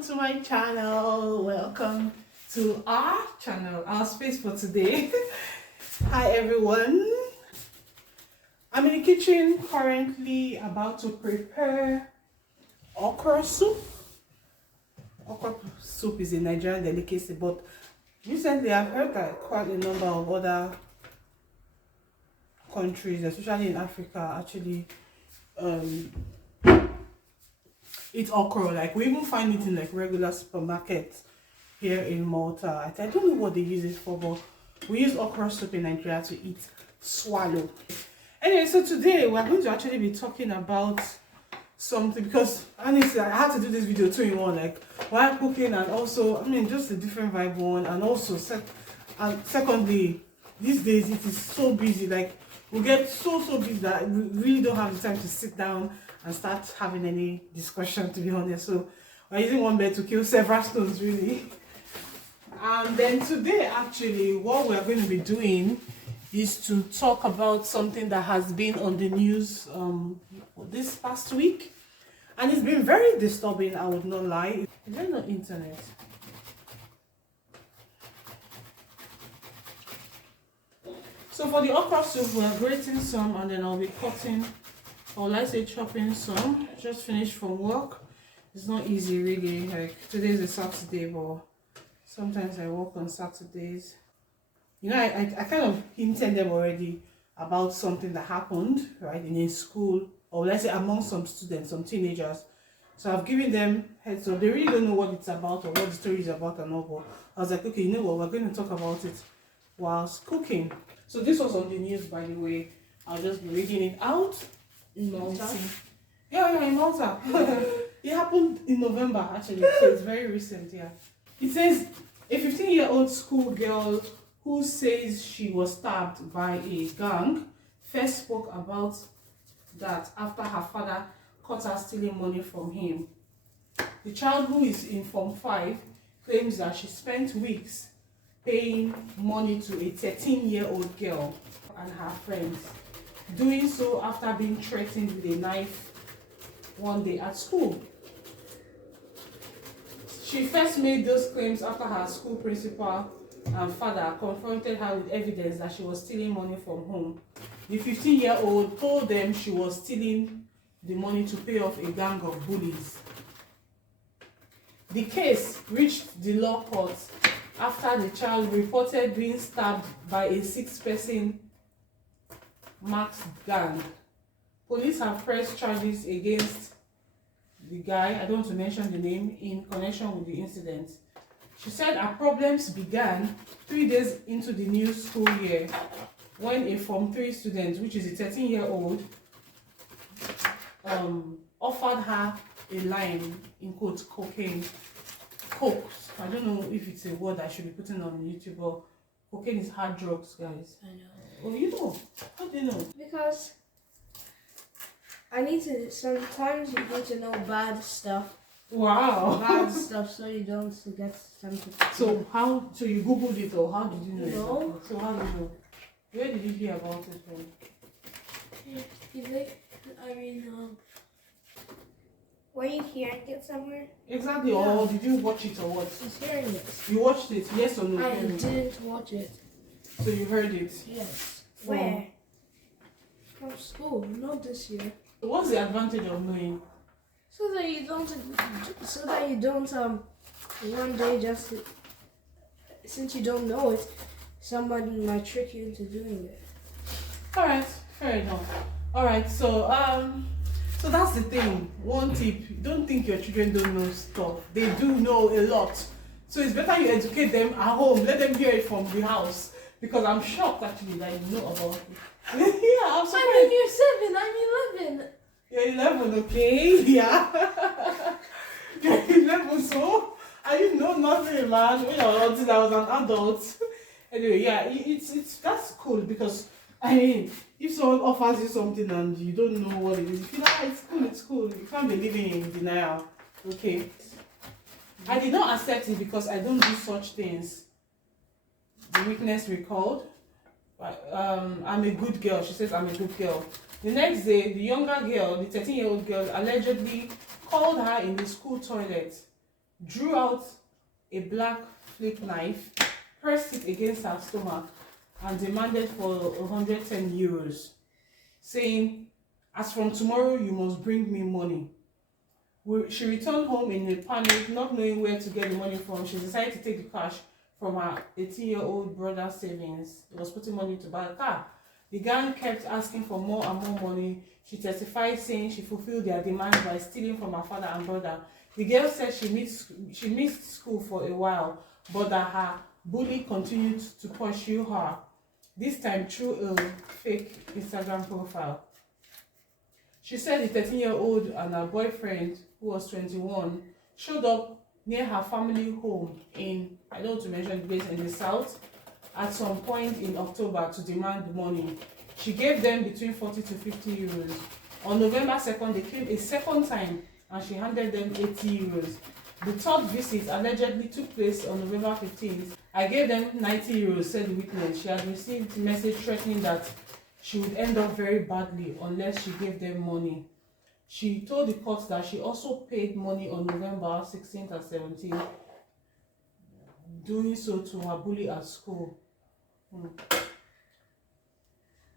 welcome to my channel. Welcome to our channel, our space for today. Hi everyone. I'm in the kitchen currently about to prepare okra soup. Okra soup is a Nigerian delicacy, but recently I've heard that quite a number of other countries, especially in Africa, actually eat okra. Like we even find it in like regular supermarkets here in Malta. I don't know what they use it for, but we use okra soup in Nigeria to eat swallow. Anyway, so today we're going to actually be talking about something, because honestly I had to do this video 2-in-1, like while cooking, and also just a different vibe one, and also secondly, these days it is so busy. Like we get so busy that we really don't have the time to sit down and start having any discussion, to be honest. So we're using one bird to kill several stones, really. And then today, actually, what we're going to be doing is to talk about something that has been on the news this past week, and it's been very disturbing, I would not lie. Is there no internet? So for the okra soup, we're grating some, and then I'll be cutting, or let's say chopping some. Just finished from work. It's not easy really. Like today is a Saturday, but sometimes I work on Saturdays. I kind of hinted them already about something that happened, right, in a school, or let's say among some students, some teenagers. So I've given them heads up. They really don't know what it's about or what the story is about and all, but I was like, okay, you know what, we're going to talk about it whilst cooking. So this was on the news, by the way. I'll just be reading it out. In Malta? Yeah, in Malta. It happened in November, actually, so it's very recent, yeah. It says, a 15-year-old schoolgirl who says she was stabbed by a gang first spoke about that after her father caught her stealing money from him. The child, who is in Form 5, claims that she spent weeks paying money to a 13-year-old girl and her friends, doing so after being threatened with a knife one day at school. She first made those claims after her school principal and father confronted her with evidence that she was stealing money from home. The 15-year-old told them she was stealing the money to pay off a gang of bullies. The case reached the law court after the child reported being stabbed by a 6-person masked gang. Police have pressed charges against the guy, I don't want to mention the name, in connection with the incident. She said her problems began 3 days into the new school year when a Form 3 student, which is a 13-year-old, offered her a line, in quotes, cocaine. Coke. I don't know if it's a word I should be putting on YouTube, but cocaine is hard drugs, guys. I know. Oh, you know? How do you know? Because sometimes you need to know bad stuff. Wow. Bad stuff, so you don't get tempted. So you Googled it, or how did you know? No. Exactly? So how did you know? Where did you hear about it from? Were you hearing it somewhere? Exactly, Yeah. or did you watch it, or what? I was hearing it. You watched it, yes or no? I didn't watch it. So you heard it? Yes. From- Where? From school, not this year. So what's the advantage of knowing? So that you don't one day just, since you don't know it, somebody might trick you into doing it. Alright, fair enough. Alright, so that's the thing. One tip, don't think your children don't know stuff. They do know a lot. So it's better you educate them at home. Let them hear it from the house. Because I'm shocked actually that you know about it. Yeah, I'm surprised. You're 7, I'm 11. You're 11, okay? Yeah. You're 11, so? And you know nothing, man. When you're until I was an adult. Anyway, yeah, that's cool, because if someone offers you something and you don't know what it is, you feel like it's cool. You can't be living in denial. Okay. I did not accept it because I don't do such things. The witness recalled. I'm a good girl. She says I'm a good girl. The next day, the younger girl, the 13-year-old girl, allegedly called her in the school toilet drew out a black flake knife, pressed it against her stomach, and demanded for 110 euros, saying, "As from tomorrow, you must bring me money." She returned home in a panic, not knowing where to get the money from. She decided to take the cash from her 18-year-old brother's savings. He was putting money to buy a car. The gang kept asking for more and more money. She testified, saying she fulfilled their demands by stealing from her father and brother. The girl said she missed school for a while, but that her bully continued to pursue her, this time through a fake Instagram profile. She said the 13-year-old and her boyfriend, who was 21, showed up near her family home in, I don't want to mention the place, in the south, at some point in October to demand money. She gave them between 40 to 50 euros. On November 2nd, they came a second time and she handed them 80 euros. The third visit allegedly took place on November 15th. "I gave them 90 euros, said the witness. She had received a message threatening that she would end up very badly unless she gave them money. She told the court that she also paid money on November 16th and 17th, doing so to her bully at school.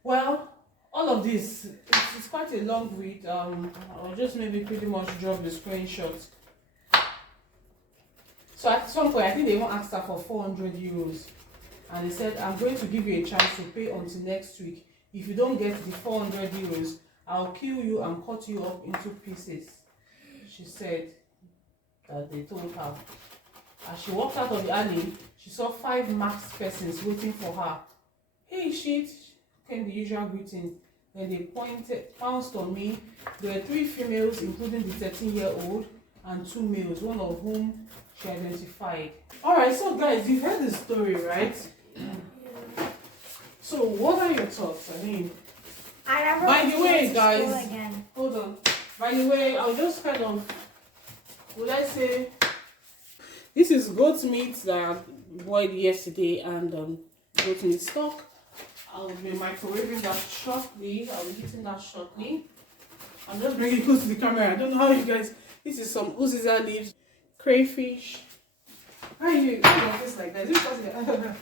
Well, all of this, it's quite a long read. I'll just maybe pretty much drop the screenshot. So at some point, I think they even asked her for 400 euros. And they said, "I'm going to give you a chance to pay until next week. If you don't get the 400 euros, I'll kill you and cut you up into pieces," she said that they told her. As she walked out of the alley, she saw 5 masked persons waiting for her. "Hey, shit," came the usual greeting. Then they pounced on me. There were 3 females, including the 13-year-old, and 2 males, one of whom she identified. Alright, so guys, you've heard the story, right? So what are your thoughts? I mean, by the way, guys, hold on. By the way, I'll just kind of, would I say, this is goat meat that I boiled yesterday and goat meat stock. I'll be microwaving that shortly. I'll be eating that shortly. I'm just bringing it close to the camera. I don't know how you guys. This is some uziza leaves, crayfish. How are you doing this like that? Is this possible?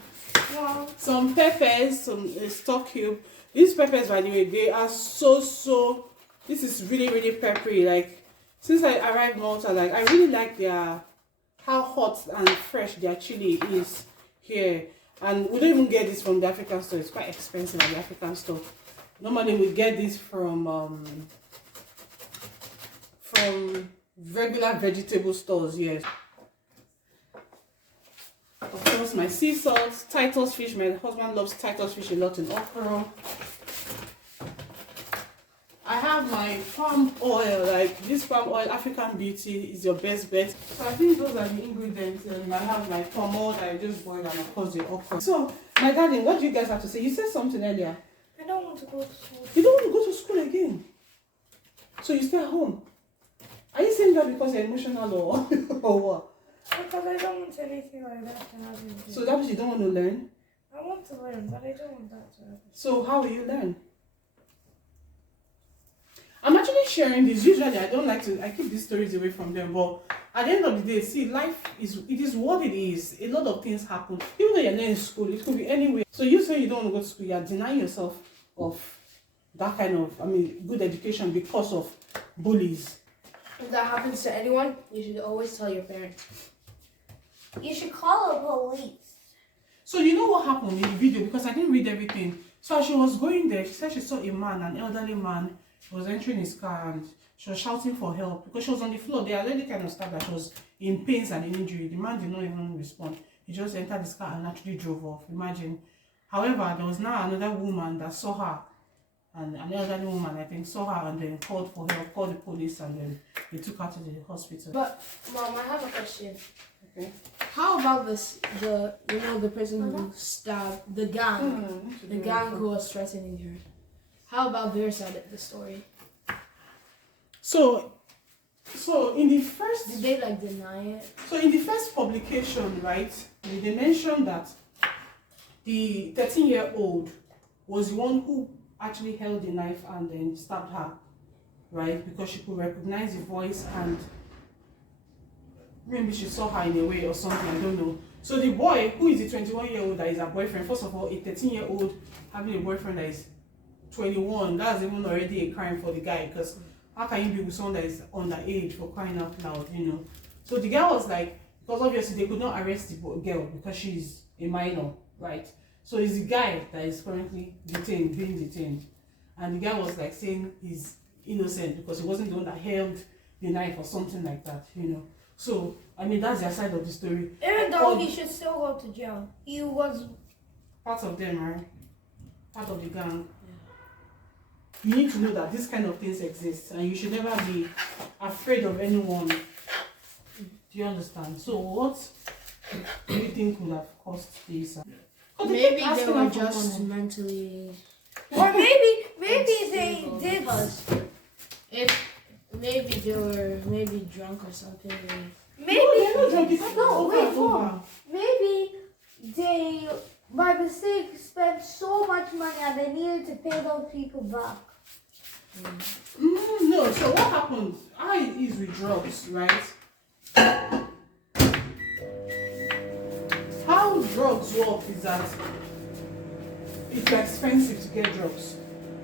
Wow. Some peppers, some stock cube. These peppers, by the way, they are so. This is really peppery. Like, since I arrived in Malta, like I really like how hot and fresh their chili is here. And we don't even get this from the African store. It's quite expensive at the African store. Normally we get this from regular vegetable stores. Yes. Of course, my sea salt, Titus fish. My husband loves Titus fish a lot in okra. I have my palm oil. Like, this palm oil, African Beauty, is your best bet. So I think those are the ingredients. I have my pomade that I just boiled, and of course the okra. So, my darling, what do you guys have to say? You said something earlier. I don't want to go to school. You don't want to go to school again? So you stay at home? Are you saying that because you're emotional or, or what? Because I don't want anything like that to happen. So that means you don't want to learn? I want to learn, but I don't want that to happen. So how will you learn? I'm actually sharing this. Usually I don't like to, I keep these stories away from them, but at the end of the day, see, life is what it is. A lot of things happen. Even though you're not in school, it could be anywhere. So you say you don't want to go to school, you're denying yourself of that kind of, good education because of bullies. If that happens to anyone, you should always tell your parents. You should call the police. So you know what happened in the video, because I didn't read everything. So as she was going there, she said she saw a man, an elderly man, was entering his car and she was shouting for help because she was on the floor. They already kind of stabbed that she was in pains and in injury. The man did not even respond. He just entered his car and actually drove off. Imagine. However, there was now another woman that saw her, and an elderly woman, I think, saw her and then called for help, called the police, and then they took her to the hospital. But Mom, I have a question. Okay. How about the person who stabbed the gang, the gang who was threatening her? How about their side of the story? So in the first, did they deny it? So in the first publication, right, they mentioned that the 13-year-old was the one who actually held the knife and then stabbed her, right, because she could recognize the voice. And maybe she saw her in a way or something, I don't know. So the boy, who is the 21-year-old that is her boyfriend, first of all, a 13-year-old having a boyfriend that is 21, that's even already a crime for the guy, because how can you be with someone that is underage, for crying out loud, you know? So the girl was like, because obviously they could not arrest the girl because she's a minor, right? So it's the guy that is currently detained, being detained. And the guy was like saying he's innocent because he wasn't the one that held the knife or something like that, you know. So, I mean, that's their side of the story. Even though he should still go to jail. He was part of them, right? Part of the gang. You need to know that this kind of things exist and you should never be afraid of anyone. Do you understand? So what do you think could have caused this? maybe they were just mentally, or maybe they did. If maybe they were drunk or something. Maybe maybe they by mistake spent so much money and they needed to pay those people back. No, so what happened? How it is with drugs, right? How drugs work is that it's expensive to get drugs.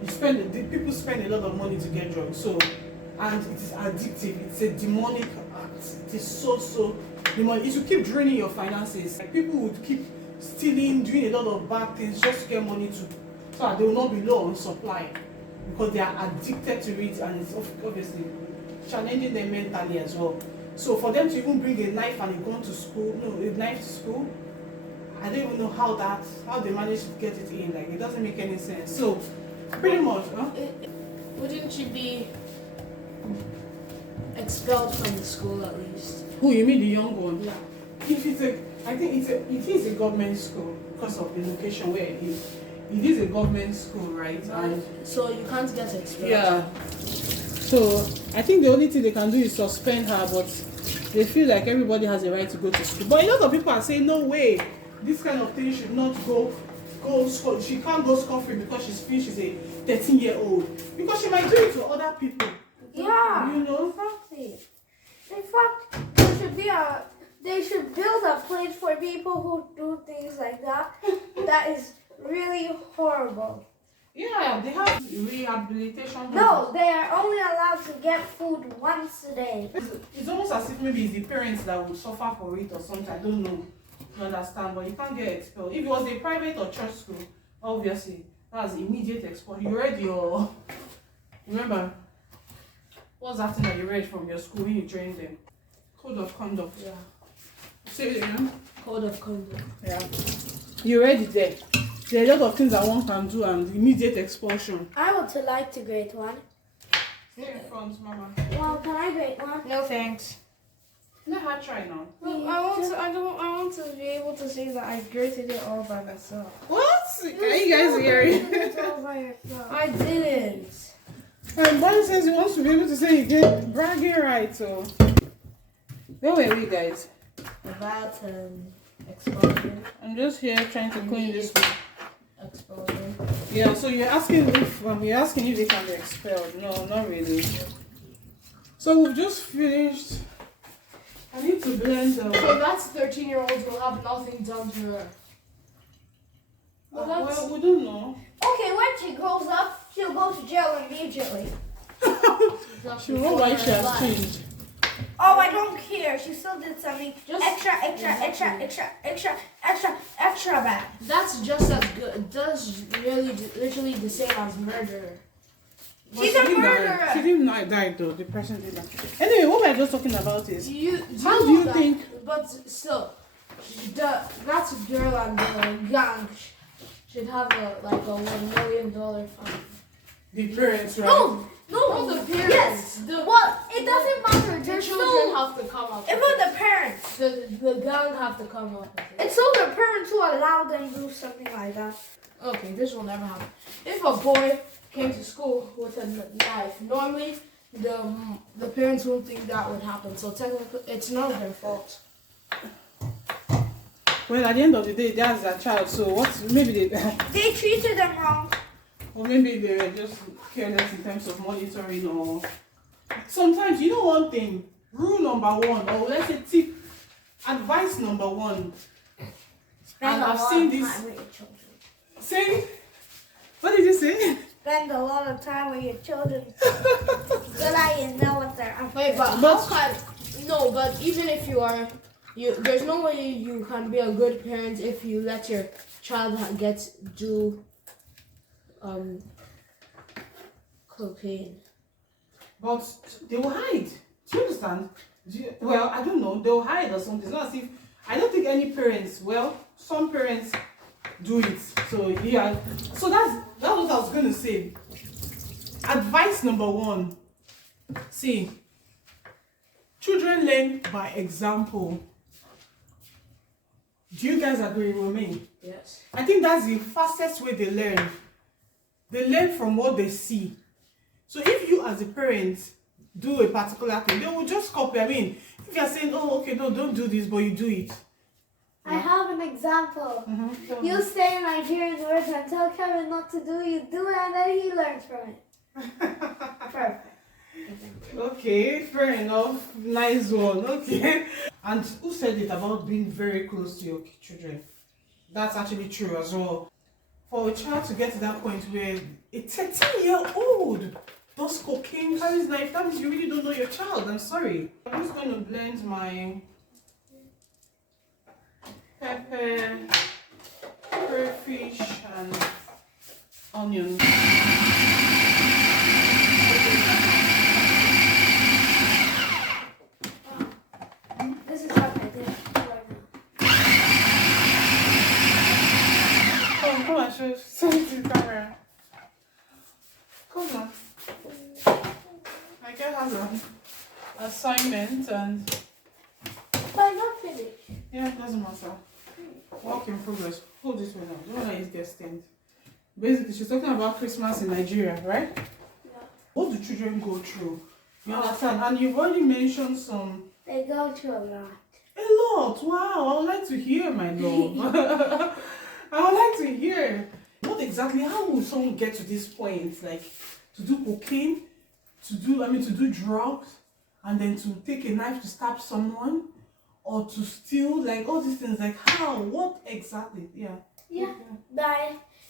People spend a lot of money to get drugs. So, and it is addictive. It's a demonic act. It is so demonic. It will keep draining your finances. Like, people would keep stealing, doing a lot of bad things just to get money so that they will not be low on supply because they are addicted to it, and it's obviously challenging them mentally as well. So for them to even bring a knife and a gun to school, a knife to school, I don't even know how they managed to get it in. Like, it doesn't make any sense. So pretty much, wouldn't she be expelled from the school at least? Who, you mean the young one? Yeah. I think it is a government school because of the location where it is. It is a government school, right? And so you can't get expelled. yeah. So I think the only thing they can do is suspend her, but they feel like everybody has a right to go to school. But a lot of people are saying, no way, this kind of thing should not go school. She can't go scot-free because she's a 13-year-old. Because she might do it to other people. Yeah. You know? Exactly. In fact, they should build a place for people who do things like that. That is really horrible. Yeah, they have rehabilitation. No, they are only allowed to get food once a day. It's almost as if maybe it's the parents that will suffer for it or something. I don't know. You understand? But you can't get expelled. If it was a private or church school, obviously, that's immediate expulsion. You read your... Remember, what's that thing that you read from your school when you trained them? Code of conduct. Yeah. Say it again. Code of conduct. Yeah. You read it there. There are a lot of things that one can do and immediate expulsion. I would like to grade one. Stay in front, Mama. Well, can I grade one? No thanks. Let her try now. I want to be able to say that I graded it all by myself. What? Are you guys hearing? I didn't. And Brian says he wants to be able to say again, bragging rights. So, where were we, guys? About expulsion. I'm just here trying to clean this. Expulsion. Yeah. So you're asking if they can be expelled. No, not really. So we've just finished. I need to blend. So that's 13-year-old will have nothing done to her. Well, we don't know. Okay, when she grows up, she'll go to jail immediately. She won't why she has changed. Oh, I don't care. She still did something Just extra bad. That's just as good. That's really literally the same as murder. She's a murderer. She didn't die though. The person did that. Anyway, what we're just talking about is How do you think? But still, that girl and the gang should have a $1 million fine. The parents, right? No, Not the parents. Yes. Well, it doesn't matter. the There's children no. have to come up. Even the parents. The gang have to come up with it. It's still the parents who allow them to do something like that. Okay, this will never happen. If a boy came to school with a knife, normally the parents won't think that would happen. So technically, it's not their fault. Well, at the end of the day, that's their child. So maybe They treated them wrong. or maybe they were just careless in terms of monitoring, or sometimes, you know, one thing, rule number one, or let's say tip advice number one. Spend And a I've lot seen of this. time with your children. Say, what did you say? Spend a lot of time with your children so that you know what they're up Wait, to. but how can no? But even if you are, there's no way you can be a good parent if you let your child do cocaine. But they will hide. Do you understand? Well, I don't know. They will hide or something. It's not as if I don't think any parents. Well, some parents do it. So yeah. So that's what I was gonna say. Advice number one. See, children learn by example. Do you guys agree with me? Yes. I think that's the fastest way they learn. They learn from what they see. So if you as a parent do a particular thing, they will just copy. I mean, if you're saying, oh, okay, no, don't do this, but you do it. I have an example. Mm-hmm. You say Nigerian words and tell Kevin not to do, you do it, and then he learns from it. Perfect. Okay, fair enough. Nice one. Okay. And who said it about being very close to your children? That's actually true as well. For a child to get to that point where a 13-year-old does cocaine, carries knife, that means you really don't know your child. I'm sorry. I'm just going to blend my pepper, crayfish, and onion. This is what I did right now. Come on, show it to the camera. Come on. I get have an assignment and But I'm not finished. yeah, it doesn't matter. Work in progress. Hold this one now. Don't let it get stained. Basically, she's talking about Christmas in Nigeria, right? Yeah. What do children go through? You understand? And you've already mentioned some. They go through a lot. A lot. Wow. I would like to hear, my love. I would like to hear. What exactly? How will someone get to this point? Like to do cocaine, to do drugs, and then to take a knife to stab someone, or to steal, like all these things. Like how? What exactly? Yeah. Yeah.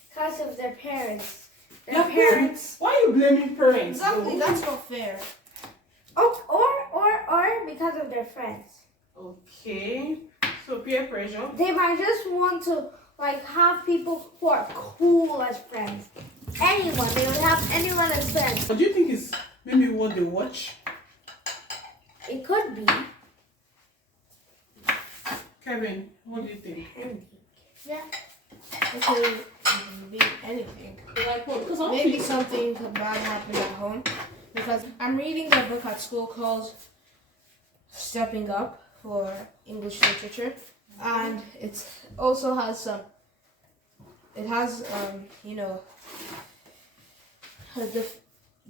Because of their parents. Their parents. Why are you blaming parents? Exactly. though? That's not fair. Or because of their friends. Okay. So peer pressure. They might just want to like have people who are cool as friends. Anyone. They would have anyone as friends. What do you think is maybe what they watch? It could be. Kevin, what do you think? Yeah. It could be anything. Like what? Because Maybe something bad happened at home. Because I'm reading a book at school called Stepping Up for English Literature. And it also has some,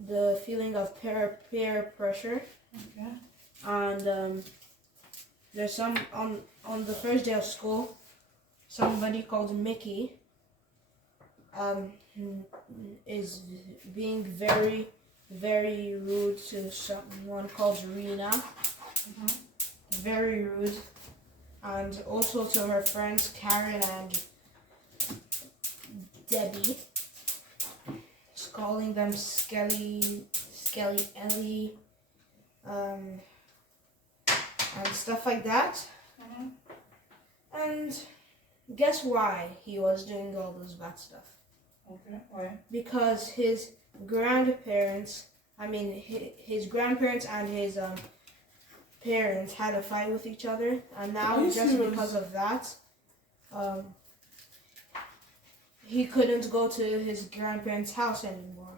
the feeling of peer pressure. Okay. And there's some, on the first day of school, somebody called Mickey is being very, very rude to someone called Rena. Very rude. And also to her friends Karen and Debbie. Just calling them Skelly Ellie, and stuff like that. And guess why he was doing all this bad stuff? Okay. Why? Because his grandparents and his parents had a fight with each other, and now just serious? because of that, he couldn't go to his grandparents' house anymore.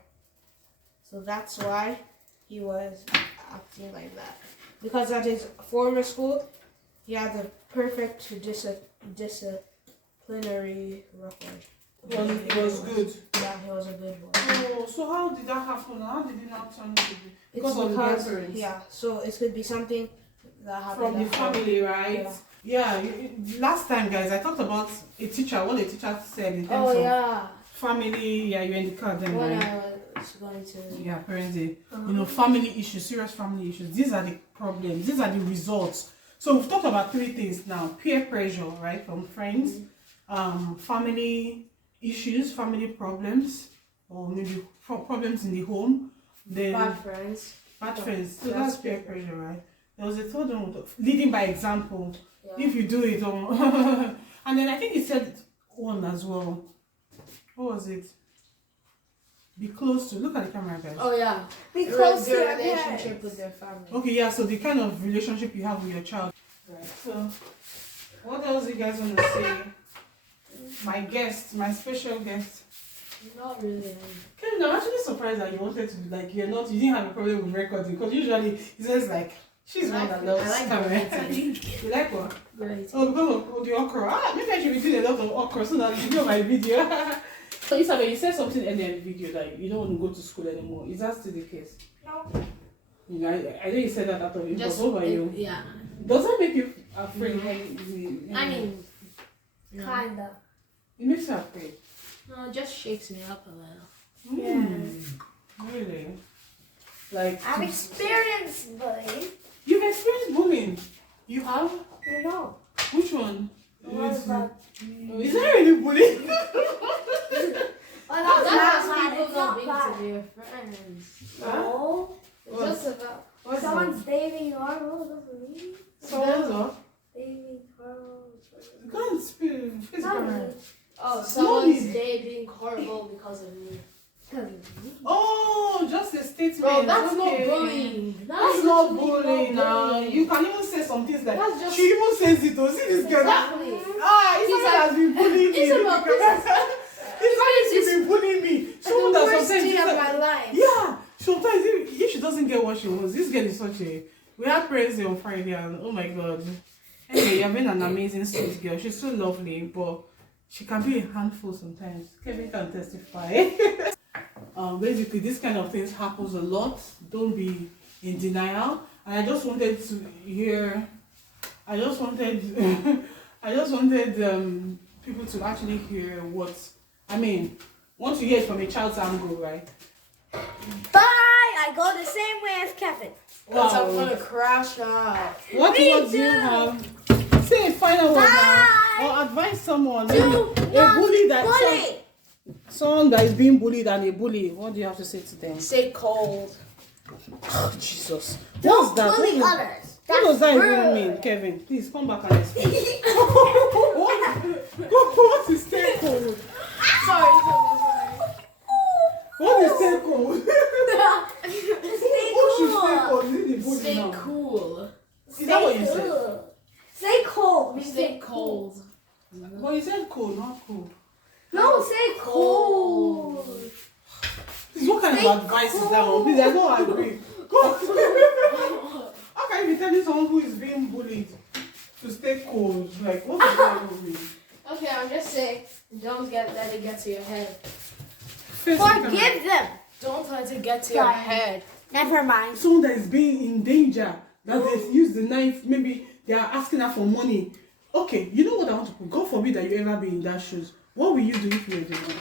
So that's why he was acting like that. Because at his former school, he had the perfect disciplinary record. It was good. Yeah, he was a good one. Oh, so how did that happen? How did it not turn to be? Because of the because grandparents? yeah, so it could be something that happened From the at home. family, right? Yeah. Last time, guys, I talked about a teacher. What a teacher said in terms of family. Yeah, you're in the car then, When right? I was going to. Yeah, parents. Family issues, serious family issues. These are the problems. These are the results So we've talked about 3 things now: peer pressure, right, from friends, family issues, family problems, or maybe problems in the home. Then Bad friends. bad friends. So That's that's peer pressure, right? There was a third one, leading by example. Yeah. If you do it, and then I think he said one as well. What was it? Be close to. Look at the camera, guys. Oh yeah. Be close to Their your relationship parents. with their family. Okay, yeah. So the kind of relationship you have with your child. Right. So, what else do you guys want to say? My guest, my special guest. Not really. Kevin, I'm actually surprised that you wanted to be like you didn't have a problem with recording, because usually he says like she's one that loves camera. You like what? Great. Oh, because of the okra. Maybe I should be doing a lot of okra so that you know my video. So Isabel, you said something earlier in the video that you don't want to go to school anymore. Is that still the case? No. You know, I know you said that out of impulse. Just What about you? Yeah. Does that make you afraid? No. I mean, no. Kinda. It makes you afraid. No, it just shakes me up a little. Really? Like I've experienced bullying. you've experienced bullying. You have? You know. Which one? What about? Is that really bullying? Well, that's That's not people bad. It's not not being bad. to their friends. No. It's What? just about. What's Someone's dating normal doesn't mean Someone's what? dating normal. Go and speak. Face Not camera. me. Oh, No someone's need. day being horrible because of me. Oh, just a statement. Bro, that's Okay. not bullying. That's not literally bullying now. bullying. You can even say some things like That's just- she even says it. Oh, see this girl. Exactly. It's He's someone like- has been bullying me. it's about this- It's like she's been bullying me. Someone the that worst sometimes day is of like- my life. Yeah, sometimes if she doesn't get what she wants, this girl is such a. We had prayers day on Friday, and oh my god. Anyway, you've been an amazing sweet girl. She's so lovely, but she can be a handful sometimes. Kevin can testify. Basically, this kind of things happens a lot. Don't be in denial. And I just wanted to hear. I just wanted. I just wanted people to actually hear what. I mean, once you hear it from a child's angle, right? Bye! I go the same way as Kevin. Because I'm gonna crash out. What Me word do you too. have? Say a final word now. Or advise someone. Maybe a bully that Bully! someone that is being bullied and a bully. What do you have to say to them? Stay cold. Oh, Jesus. Don't What's that? bully What others. what does that even rude. mean, Kevin? Please come back and explain. what is stay cold? Sorry. What is stay cold? Stay Who should stay cool. cold? Is it the bully Stay now? cool. Is that what you said? cool. Stay cold. means Stay cold. Well, you said cold, not cool. No, say cold. Please, what kind Stay of advice is that one? Please, I don't agree. How can you be telling someone who is being bullied to stay cold? Like, what does that even mean? Okay, I'm just saying, don't let it get to your head. Face the camera. Forgive them. Don't let it get to your Fine. head. Never mind. Someone that is being in danger, that they use the knife, maybe they are asking her for money. Okay, you know what I want to put? God forbid that you ever be in that shoes. What will you do if you were doing that?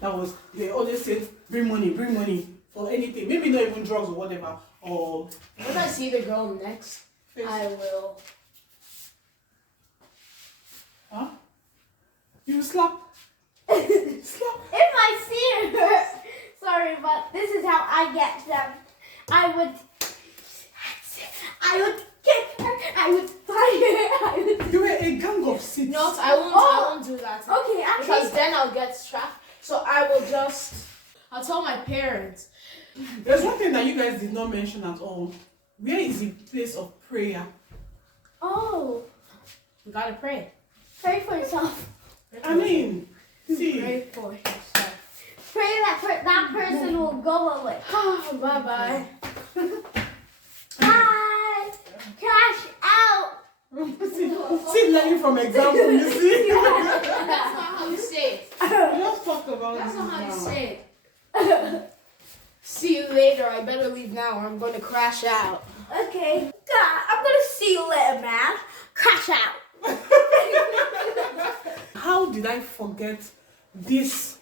That was, they always said, bring money for anything. Maybe not even drugs or whatever. Or When I see the girl next, face. I will. Huh? You slap. Slap. If I see her, sorry, but this is how I get them. I would kick her. I would fight her. You were a gang of six. No, I won't do that. Okay, Because actually, then I'll get trapped. So I will I'll tell my parents. There's one thing that you guys did not mention at all. Where is the place of prayer? oh, You gotta pray. pray for yourself. I mean, see, Pray for yourself. Pray that that person will go away. Bye bye. Bye. Cash out. see, learning from example, you see? That's not how you say it. We just talked about That's this not how you now. say it. See you later. I better leave now or I'm gonna crash out. Okay. I'm gonna see you later, man. Crash out. How did I forget this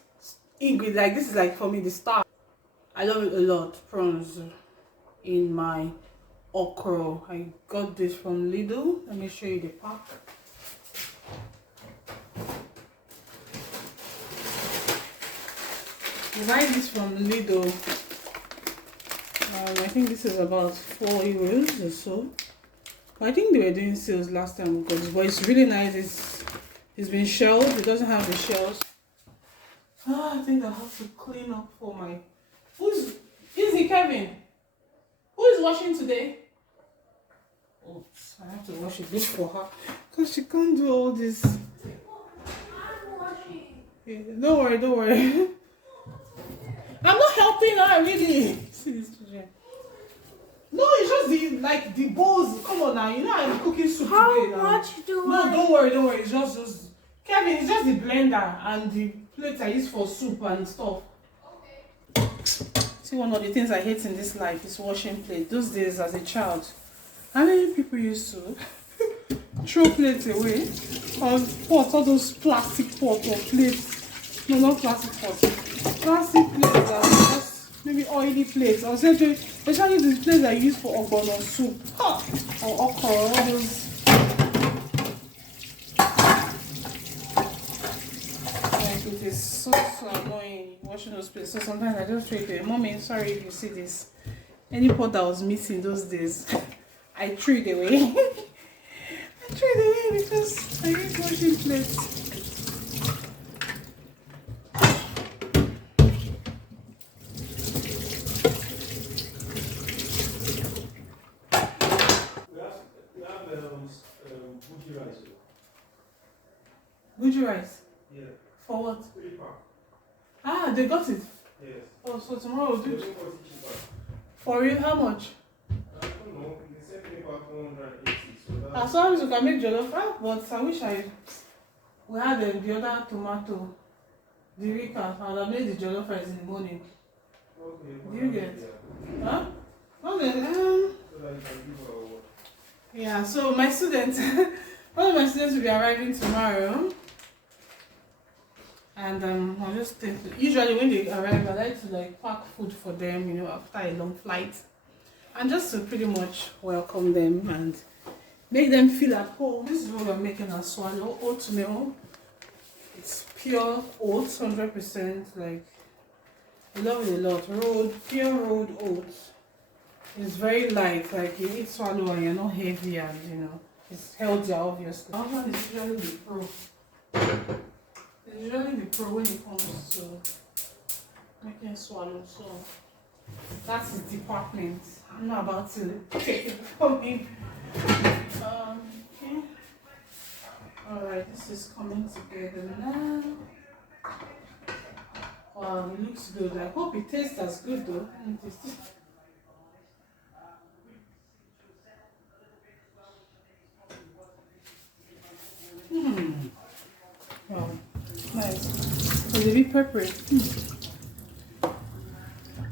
ingredient? Like, this is like for me the star. I love it a lot, prawns in my okra. I got this from Lidl. Let me show you the pack. I buy this from Lidl. I think this is about 4 euros or so. I think they were doing sales last time because, but it's really nice. It's been shelled. It doesn't have the shells. I think I have to clean up for my. Who's Izzy Kevin? Who is washing today? Oops, I have to wash a dish for her because she can't do all this. I'm washing. Yeah, don't worry, don't worry. I'm not helping her really. See this children. No, it's just the bowls. Come on now, you know I'm cooking soup How today now. much do No, I? don't worry, don't worry. It's just Kevin. It's just the blender and the plates I use for soup and stuff. Okay. See, one of the things I hate in this life is washing plates. Those days as a child, how many people used to throw plates away or pots, all those plastic pots or plates? No, not plastic pots. Plastic plates are just maybe oily plates, or especially the plates I use for ogbono soup or okra, all those. Like it is so annoying washing those plates. So sometimes I just throw it away. Mommy, sorry if you see this. Any pot that was missing those days, I threw it away. I threw it away because I hate washing plates. Guji rice? Yeah. For what? 3 pack. Ah, they got it. Yes. Oh, so tomorrow we'll do They're it. doing 40 cheaper. For real, how much? I don't know. They said 3 pack 180. So As that's long as you can make jollof, but I wish we had the other tomato, the rica. I would have made the jollof rice in the morning. okay. Do you get? Yeah. Huh? Okay. So that you can give her what? Yeah. So my students, one of my students will be arriving tomorrow, and I'll just think. Usually when they arrive, I like to pack food for them, you know, after a long flight, and just to pretty much welcome them and make them feel at home. This is what we're making a swallow oatmeal. It's pure oats, 100%. Like, I love it a lot. Pure rolled oats. It's very light. Like, you eat swallow and you're not heavy, and you know it's healthier, obviously. My husband is usually the pro. It's usually the pro when it comes to making swallow. So that's his department. I'm not about to take it from him. Okay. Alright, this is coming together now. Wow, it looks good. I hope it tastes as good though. Wow, nice. It's a bit peppery.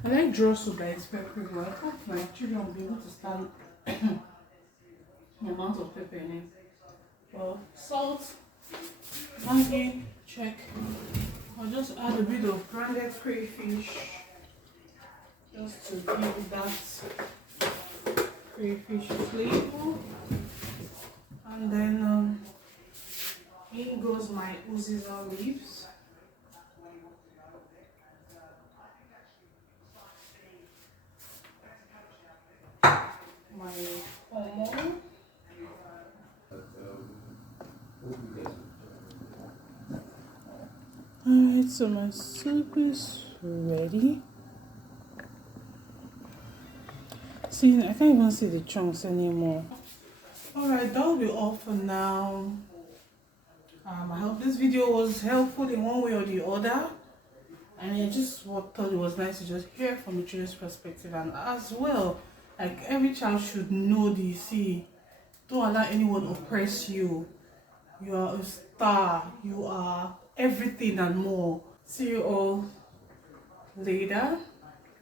I like draw soup that is peppery, but I hope my children will be able to stand the amount of pepper in it. Well, salt, Maggi, check. I'll just add a bit of grounded crayfish just to give that crayfish flavor. And then in goes my uziza leaves. My homo. Alright, so my soup is ready. See, I can't even see the chunks anymore. Alright, that will be all for now. I hope this video was helpful in one way or the other. And I just thought it was nice to just hear from the children's perspective, and as well, like every child should know don't allow anyone oppress you. You are a star. You are everything and more. See you all later.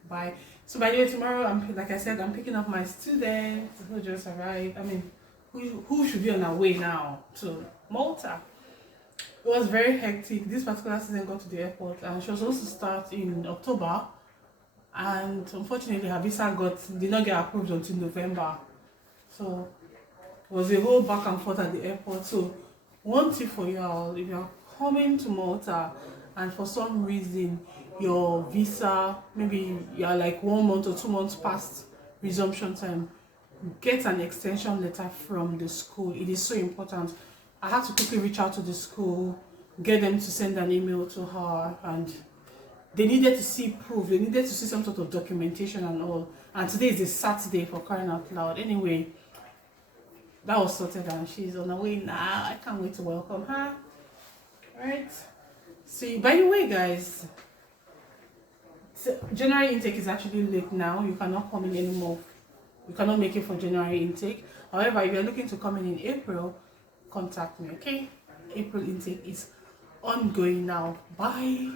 Bye. So by the way, tomorrow, like I said, I'm picking up my students who just arrived. I mean, who should be on our way now to Malta. It was very hectic. This particular student got to the airport and she was supposed to start in October, and unfortunately her visa did not get approved until November. So it was a whole back and forth at the airport. So one tip for y'all, if you're coming to Malta and for some reason your visa, maybe you're like 1 month or 2 months past resumption time, get an extension letter from the school. It is so important. I had to quickly reach out to the school, get them to send an email to her, and they needed to see proof. They needed to see some sort of documentation and all. And today is a Saturday, for crying out loud. Anyway, that was sorted and she's on her way now. I can't wait to welcome her. Alright. See, by the way, guys, so January intake is actually late now. You cannot come in anymore. You cannot make it for January intake. However, if you're looking to come in April, contact me, okay? April intake is ongoing now. Bye.